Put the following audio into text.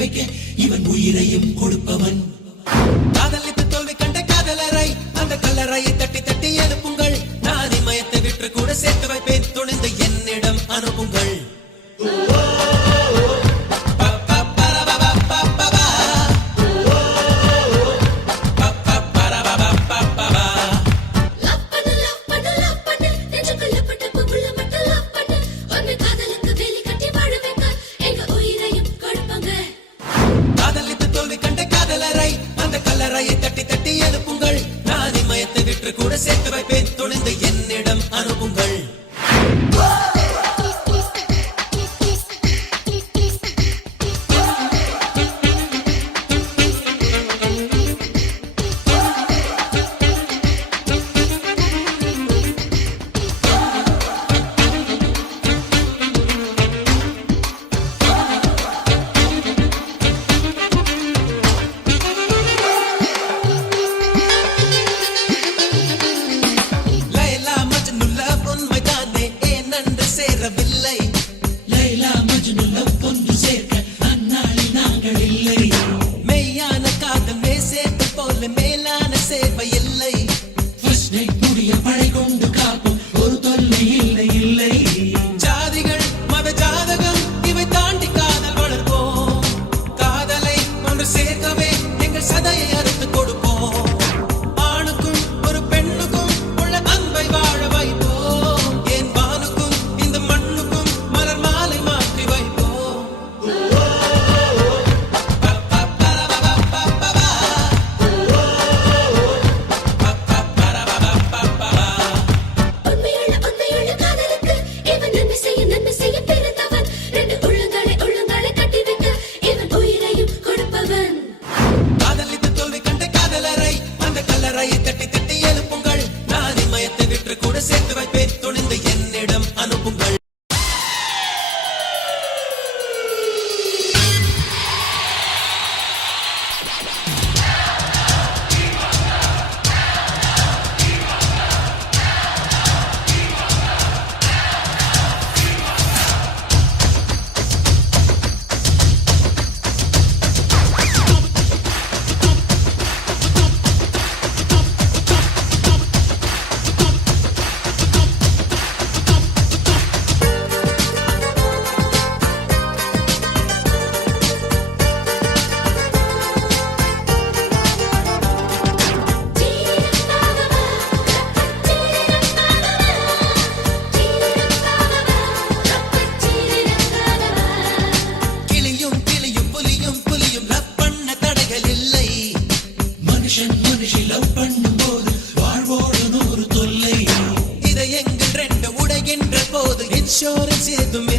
வைக்க இவன் உயிரையும் கொடுப்பவன். காதலித்து தோல்வி கண்ட காதலரை அந்த கல்லறையை தட்டி தட்டி எழுப்புங்கள். நான் இமயத்தை விற்று கூட சேர்த்து வைப்பேன், துணிந்து என்னிடம் அனுப்புங்கள். தட்டி தட்டி எழுப்புங்கள். நான் இமயத்தை விற்று கூட சேர்த்து வைப்பேன், துணிந்து என்னிடம் அனுப்புங்கள். லைலா மஜ்னு லவ் ஒன்று சேர்க்க அந்நாளில் நாங்கள் இல்லை. மெய்யான காதல் மேசேப்பு போல மேலான சேவை இல்லை. ஃபர்ஸ்ட் நைட் முடிய படை கொண்டு காப்போம், ஒரு தொல்லை இல்லை இல்லை. ஜாதிகள் மத ஜாதகம் இவை தாண்டி காதல் வளர்ப்போம். காதலை ஒன்று சேர்க்கவே எங்கள் சதையை அறுத்து கொடுப்போம். ஆணுக்கும் ஒரு பெண்ணுக்கும் உள்ள அன்பை வாழ வைப்போம். என் வானுக்கும் இந்த மண்ணுக்கும் மலர் மாலை மாற்றி வைப்போம். உண்மையுள்ள காதலுக்கு இவன் நன்மை செய்ய பிறந்தவன். ரெண்டு உள்ளங்களை கட்டி வைக்க இவன் உயிரையும் கொடுப்பவன். காதலித்து தோல்வி கண்ட காதலரை அந்த கல்லறையை தட்டி தட்டி எழுப்புங்கள். நான் இமயத்தை விற்று கூட சேர்த்து வைப்பேன், துணிந்து என்னிடம் அனுப்புங்கள். மனுஷி லவ் பண்ணும்போது வாழ்வோடு 100 தொல்லை. இதை எங்கள் ரெண்டு உடைகின்ற போது இன்சூரன்ஸ் எதுவுமே